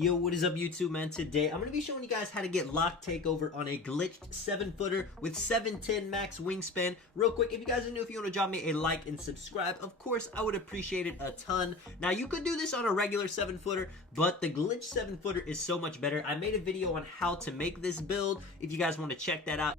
Yo, what is up YouTube, man? Today I'm going to be showing you guys how to get lock takeover on a glitched 7-footer with 710 max wingspan. Real quick, if you guys are new, if you want to drop me a like and subscribe, of course I would appreciate it a ton. Now you could do this on a regular 7-footer, but the glitched 7-footer is so much better. I made a video on how to make this build if you guys want to check that out.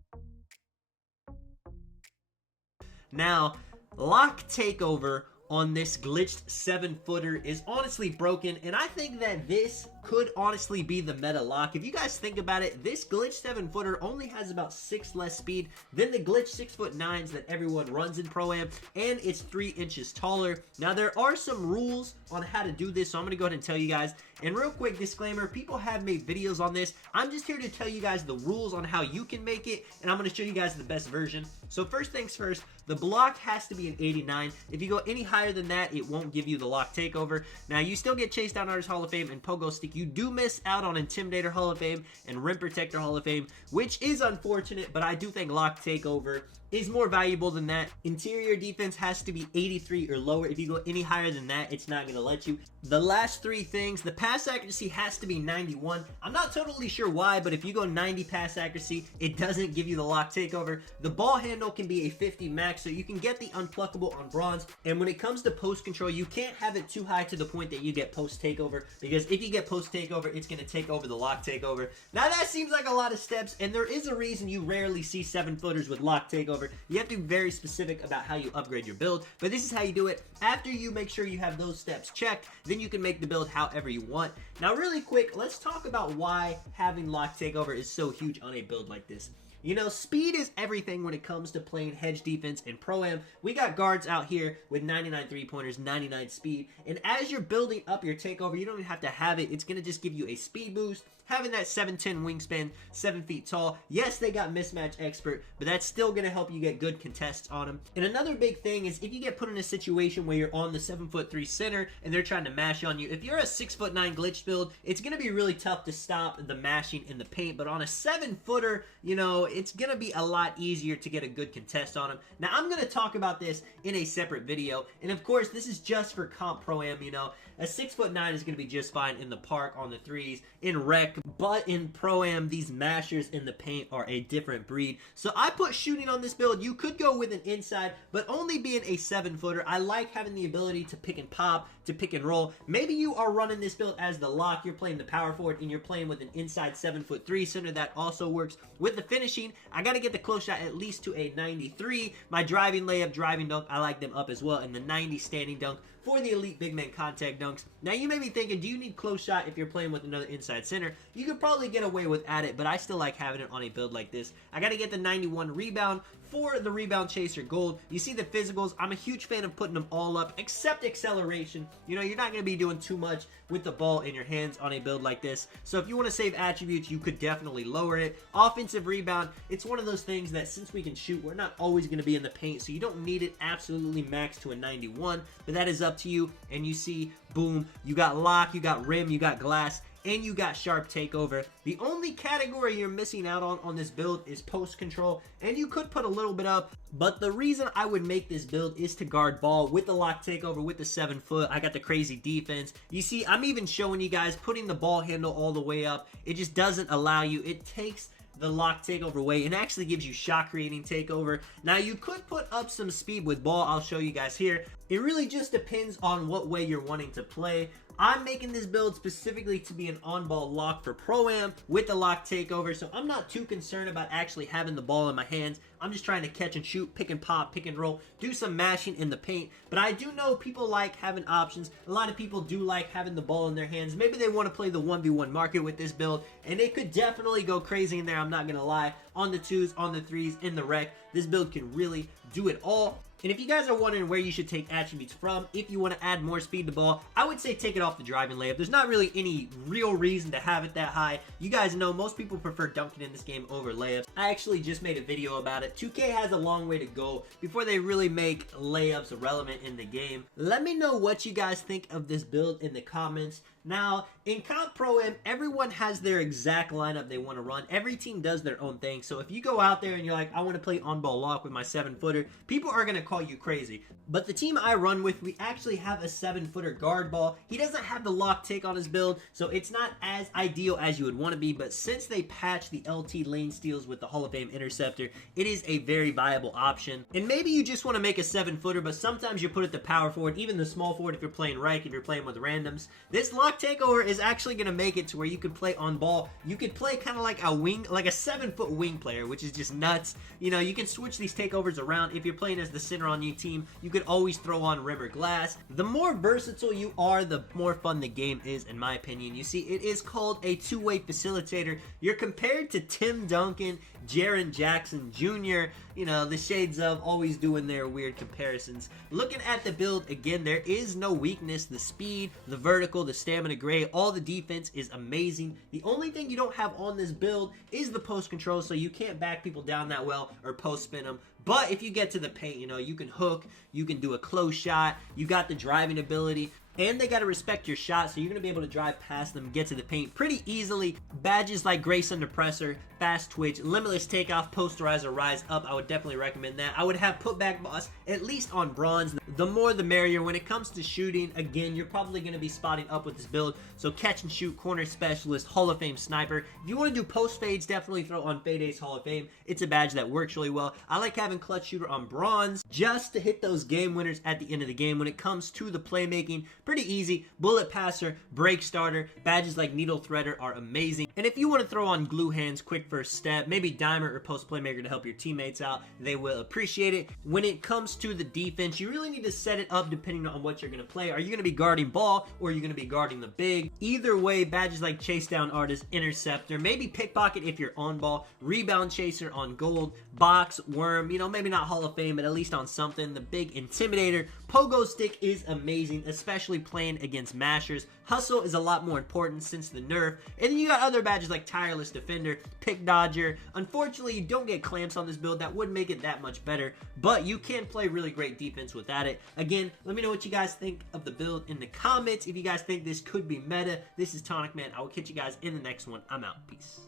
Now, lock takeover on this glitched 7-footer is honestly broken, and I think that this could honestly be the meta lock. If you guys think about it, this glitched 7-footer only has about 6 less speed than the glitched 6'9" that everyone runs in Pro-Am, and it's 3 inches taller. Now, there are some rules on how to do this, so I'm going to go ahead and tell you guys. And real quick disclaimer, people have made videos on this. I'm just here to tell you guys the rules on how you can make it, and I'm going to show you guys the best version. So first things first, the block has to be an 89. If you go any higher than that, it won't give you the lock takeover. Now, you still get Chase Down Artist Hall of Fame and Pogo Stick. You do miss out on Intimidator Hall of Fame and Rim Protector Hall of Fame, which is unfortunate, but I do think lock takeover is more valuable than that. Interior defense has to be 83 or lower. If you go any higher than that, it's not going to let you. The last 3 things, the pass accuracy has to be 91. I'm not totally sure why, but if you go 90 pass accuracy, it doesn't give you the lock takeover. The ball handle can be a 50 max, so you can get the unpluckable on bronze. And when it comes to post control, you can't have it too high to the point that you get post takeover, because if you get post takeover, it's going to take over the lock takeover. Now that seems like a lot of steps, and there is a reason you rarely see 7-footers with lock takeover. You have to be very specific about how you upgrade your build, but this is how you do it. After you make sure you have those steps checked, then you can make the build however you want. Now really quick, let's talk about why having lock takeover is so huge on a build like this. You know, speed is everything when it comes to playing hedge defense in Pro-Am. We got guards out here with 99 3-pointers, 99 speed, and as you're building up your takeover, you don't even have to have it. It's going to just give you a speed boost. Having that 7'10" wingspan, 7 feet tall. Yes, they got mismatch expert, but that's still going to help you get good contests on them. And another big thing is if you get put in a situation where you're on the 7'3" center and they're trying to mash on you, if you're a 6'9" glitch build, it's going to be really tough to stop the mashing in the paint. But on a 7-footer, you know, it's going to be a lot easier to get a good contest on them. Now, I'm going to talk about this in a separate video. And of course, this is just for comp Pro-Am, you know. A 6'9" is going to be just fine in the park on the threes, in rec, but in Pro-Am, these mashers in the paint are a different breed. So I put shooting on this build. You could go with an inside, but only being a 7-footer, I like having the ability to pick and pop, to pick and roll. Maybe you are running this build as the lock, you're playing the power forward, and you're playing with an inside 7'3" center. That also works. With the finishing, I got to get the close shot at least to a 93. My driving layup, driving dunk, I like them up as well, and the 90 standing dunk for the elite big man contact dunks. Now you may be thinking, do you need close shot if you're playing with another inside center? You could probably get away without it, but I still like having it on a build like this. I got to get the 91 rebound for the rebound chaser gold. You see the physicals, I'm a huge fan of putting them all up except acceleration. You know, you're not going to be doing too much with the ball in your hands on a build like this. So if you want to save attributes, you could definitely lower it. Offensive rebound, it's one of those things that since we can shoot, we're not always going to be in the paint, so you don't need it absolutely max to a 91, but that is up to you. And you see, boom, you got lock, you got rim, you got glass, and you got sharp takeover. The only category you're missing out on this build is post control, and you could put a little bit up, but the reason I would make this build is to guard ball with the lock takeover, with the 7-foot. I got the crazy defense. You see, I'm even showing you guys putting the ball handle all the way up. It just doesn't allow you. It takes the lock takeover away and actually gives you shot creating takeover. Now you could put up some speed with ball. I'll show you guys here. It really just depends on what way you're wanting to play. I'm making this build specifically to be an on-ball lock for Pro-Am with the lock takeover, so I'm not too concerned about actually having the ball in my hands. I'm just trying to catch and shoot, pick and pop, pick and roll, do some mashing in the paint. But I do know people like having options. A lot of people do like having the ball in their hands. Maybe they want to play the 1v1 market with this build, and it could definitely go crazy in there, I'm not going to lie. On the 2s, on the 3s, in the rec, this build can really do it all. And if you guys are wondering where you should take attributes from, if you want to add more speed to ball, I would say take it off the driving layup. There's not really any real reason to have it that high. You guys know most people prefer dunking in this game over layups. I actually just made a video about it. 2K has a long way to go before they really make layups relevant in the game. Let me know what you guys think of this build in the comments. Now, in Comp Pro-Am, everyone has their exact lineup they want to run. Every team does their own thing. So if you go out there and you're like, I want to play on-ball lock with my 7-footer, people are going to call you crazy. But the team I run with, we actually have a 7-footer guard ball. He doesn't have the lock tick on his build, so it's not as ideal as you would want to be. But since they patched the LT lane steals with the Hall of Fame interceptor, it is a very viable option. And maybe you just want to make a 7-footer, but sometimes you put it the power forward, even the small forward if you're playing Reich, if you're playing with randoms. This lock takeover is actually going to make it to where you can play on ball. You could play kind of like a wing, like a 7-foot wing player, which is just nuts. You know, you can switch these takeovers around. If you're playing as the center on your team, you could always throw on rim or glass. The more versatile you are, the more fun the game is, in my opinion. You see, it is called a two-way facilitator. You're compared to Tim Duncan, Jaren Jackson Jr., you know, the shades of always doing their weird comparisons. Looking at the build, again, there is no weakness. The speed, the vertical, the stamina gray, all the defense is amazing. The only thing you don't have on this build is the post control, so you can't back people down that well or post spin them. But if you get to the paint, you know, you can hook, you can do a close shot, you got the driving ability. And they got to respect your shot, so you're going to be able to drive past them, get to the paint pretty easily. Badges like Grace Under Pressure, Fast Twitch, Limitless Takeoff, Posterizer, Rise Up, I would definitely recommend that. I would have Putback Boss at least on bronze. The more the merrier. When it comes to shooting, again, you're probably going to be spotting up with this build. So catch and shoot, corner specialist, Hall of Fame sniper. If you want to do post fades, definitely throw on Fade Ace Hall of Fame. It's a badge that works really well. I like having clutch shooter on bronze just to hit those game winners at the end of the game. When it comes to the playmaking, pretty easy. Bullet passer, break starter, badges like needle threader are amazing. And if you want to throw on glue hands, quick first step, maybe dimer or post playmaker to help your teammates out, they will appreciate it. When it comes to the defense, you really need to set it up depending on what you're going to play. Are you going to be guarding ball or are you going to be guarding the big? Either way, badges like chase down artist, interceptor, maybe pickpocket if you're on ball, rebound chaser on gold, box, worm, you know, maybe not Hall of Fame, but at least on something. The big intimidator, pogo stick is amazing, especially playing against mashers. Hustle is a lot more important since the nerf. And then you got other badges like tireless defender, pick dodger. Unfortunately, you don't get clamps on this build. That would make it that much better, but you can play really great defense without it. Again, let me know what you guys think of the build in the comments. If you guys think this could be meta, this is Tonic Man. I will catch you guys in the next one. I'm out. Peace.